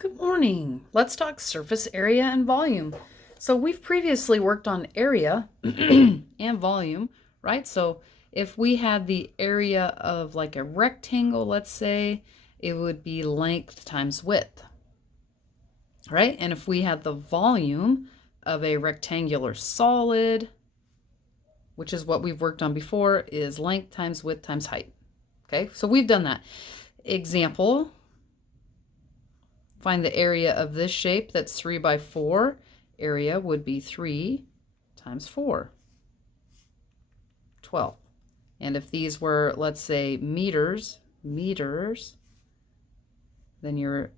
Good morning. Let's talk surface area and volume. So we've previously worked on area and volume, right? So if we had the area of like a rectangle, let's say, it would be length times width, right? And if we had the volume of a rectangular solid, which is what we've worked on before, is length times width times height. Okay, so we've done that. Example, find the area of this shape that's 3 by 4. Area would be 3 times 4, 12. And if these were, let's say, meters, then your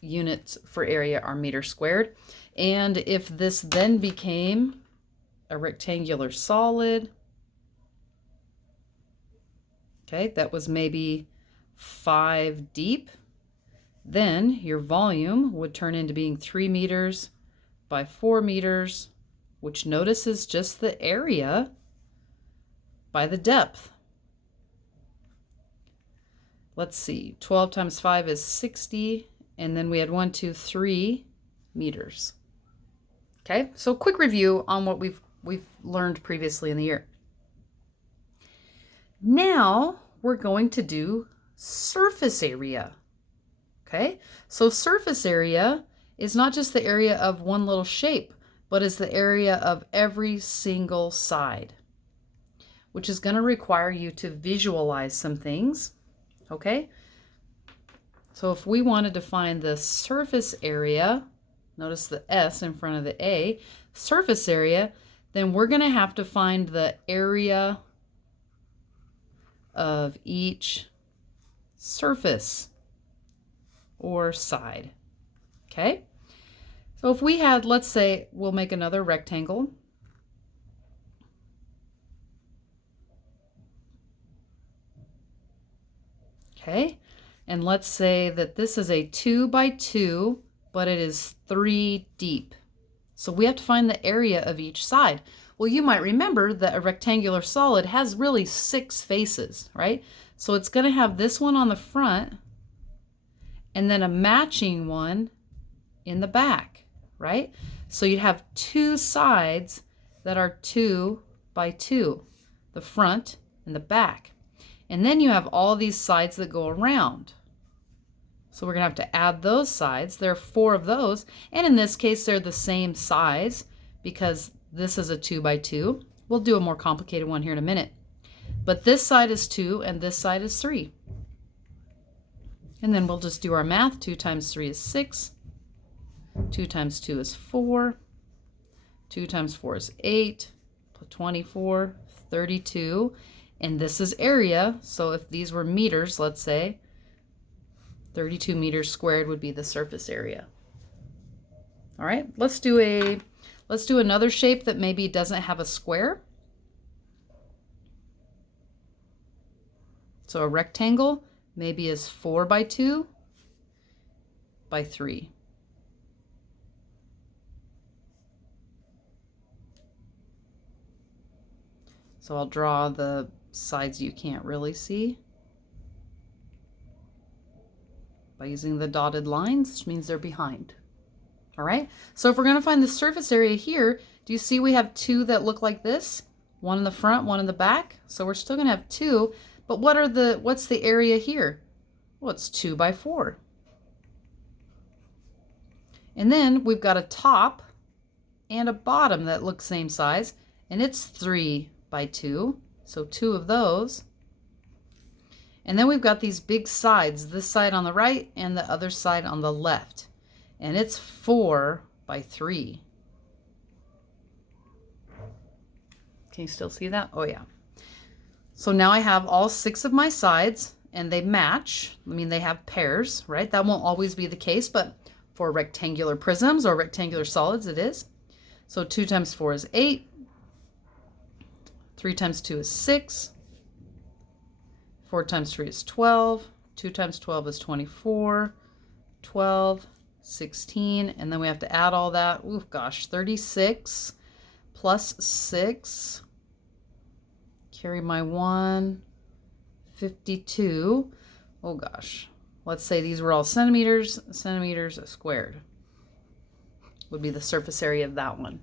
units for area are meters squared. And if this then became a rectangular solid, okay, that was maybe 5 deep, then your volume would turn into being 3 meters by 4 meters, which notice is just the area by the depth. Let's see, 12 times 5 is 60, and then we had 1, 2, 3 meters. Okay, so quick review on what we've learned previously in the year. Now we're going to do surface area. Okay, so surface area is not just the area of one little shape, but is the area of every single side, which is going to require you to visualize some things. Okay, so if we wanted to find the surface area, notice the S in front of the A, surface area, then we're going to have to find the area of each surface or side. Okay, so if we had, let's say, we'll make another rectangle. Okay, and let's say that this is a 2 by 2, but it is 3 deep. So we have to find the area of each side. Well, you might remember that a rectangular solid has really 6 faces, right? So it's going to have this one on the front and then a matching one in the back, right? So you'd have 2 sides that are 2 by 2, the front and the back. And then you have all these sides that go around. So we're going to have to add those sides. There are 4 of those. And in this case, they're the same size because this is a 2 by 2. We'll do a more complicated one here in a minute. But this side is 2 and this side is 3. And then we'll just do our math. 2 times 3 is 6. 2 times 2 is 4. 2 times 4 is 8. 24, 32. And this is area. So if these were meters, let's say, 32 meters squared would be the surface area. All right, let's do another shape that maybe doesn't have a square. So a rectangle maybe is 4 by 2 by 3. So I'll draw the sides you can't really see by using the dotted lines, which means they're behind. All right, so if we're going to find the surface area here, do you see we have 2 that look like this? One in the front, one in the back. So we're still going to have 2, but what's the area here? Well, it's 2 by 4. And then we've got a top and a bottom that look same size, and it's 3 by 2. So 2 of those. And then we've got these big sides, this side on the right and the other side on the left. And it's 4 by 3. Can you still see that? Oh yeah. So now I have all 6 of my sides and they match. I mean, they have pairs, right? That won't always be the case, but for rectangular prisms or rectangular solids, it is. So 2 times 4 is 8. 3 times 2 is 6. 4 times 3 is 12. 2 times 12 is 24. 12, 16, and then we have to add all that. Ooh, gosh, 36 plus 6. Carry my 1, 52. Oh gosh, let's say these were all centimeters. Centimeters squared would be the surface area of that one.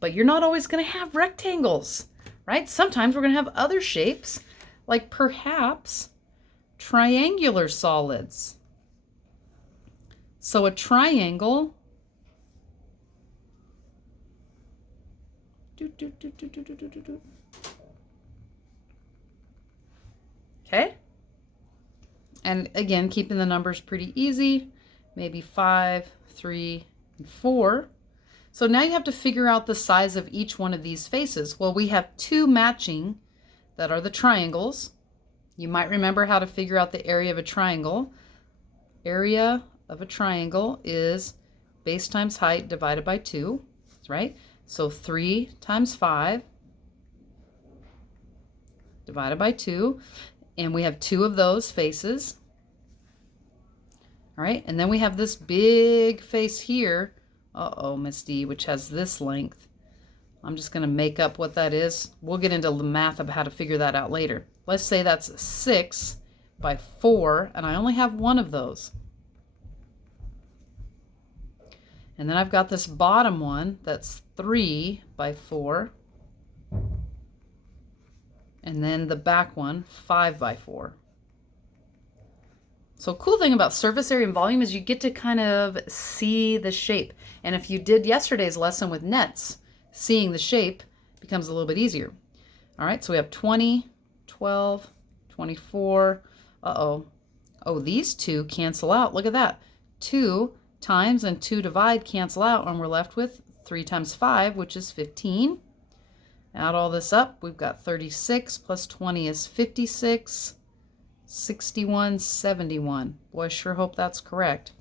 But you're not always going to have rectangles, right? Sometimes we're going to have other shapes, like perhaps triangular solids. So a triangle, okay? And again, keeping the numbers pretty easy, maybe 5, 3, and 4. So now you have to figure out the size of each one of these faces. Well, we have 2 matching that are the triangles. You might remember how to figure out the area of a triangle. Area of a triangle is base times height divided by 2, right? So 3 times 5 divided by 2. And we have 2 of those faces. All right, and then we have this big face here. Uh-oh, Miss D, which has this length. I'm just going to make up what that is. We'll get into the math of how to figure that out later. Let's say that's 6 by 4, and I only have one of those. And then I've got this bottom one that's 3 by 4. And then the back one, 5 by 4. So cool thing about surface area and volume is you get to kind of see the shape. And if you did yesterday's lesson with nets, seeing the shape becomes a little bit easier. All right, so we have 20, 12, 24. Uh-oh. Oh, these 2 cancel out. Look at that. 2 times and 2 divide cancel out, and we're left with 3 times 5, which is 15. Add all this up. We've got 36 plus 20 is 56. 61, 71. Boy, I sure hope that's correct.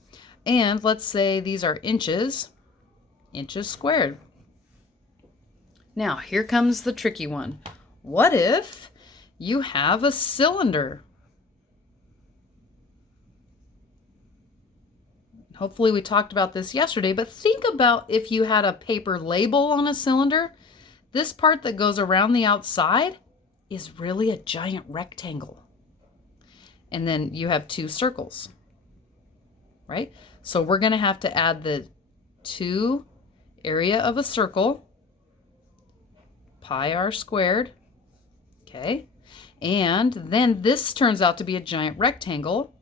And let's say these are inches squared. Now, here comes the tricky one. What if you have a cylinder? Hopefully we talked about this yesterday, but think about if you had a paper label on a cylinder. This part that goes around the outside is really a giant rectangle. And then you have 2 circles, right? So we're going to have to add the 2 area of a circle, pi r squared, okay? And then this turns out to be a giant rectangle,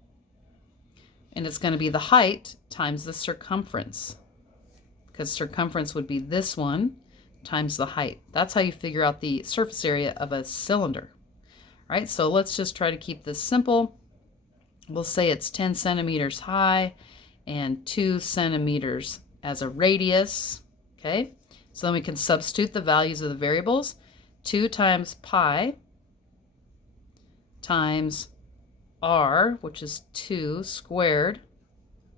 and it's going to be the height times the circumference, because circumference would be this one times the height. That's how you figure out the surface area of a cylinder. Right, so let's just try to keep this simple. We'll say it's 10 centimeters high and 2 centimeters as a radius. Okay, so then we can substitute the values of the variables. 2 times pi times r, which is 2 squared,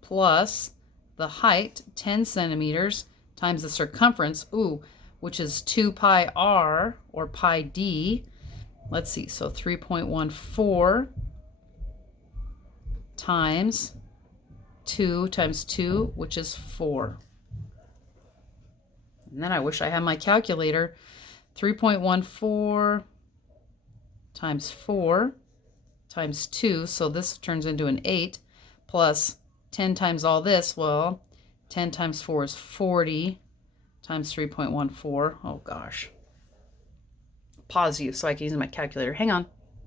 plus the height, 10 centimeters, times the circumference, which is 2 pi r, or pi d. Let's see, so 3.14 times 2 times 2, which is 4. And then I wish I had my calculator. 3.14 times 4 times 2, so this turns into an 8, plus 10 times all this. Well, 10 times 4 is 40, times 3.14. Oh gosh. Pause you so I can use my calculator. Hang on.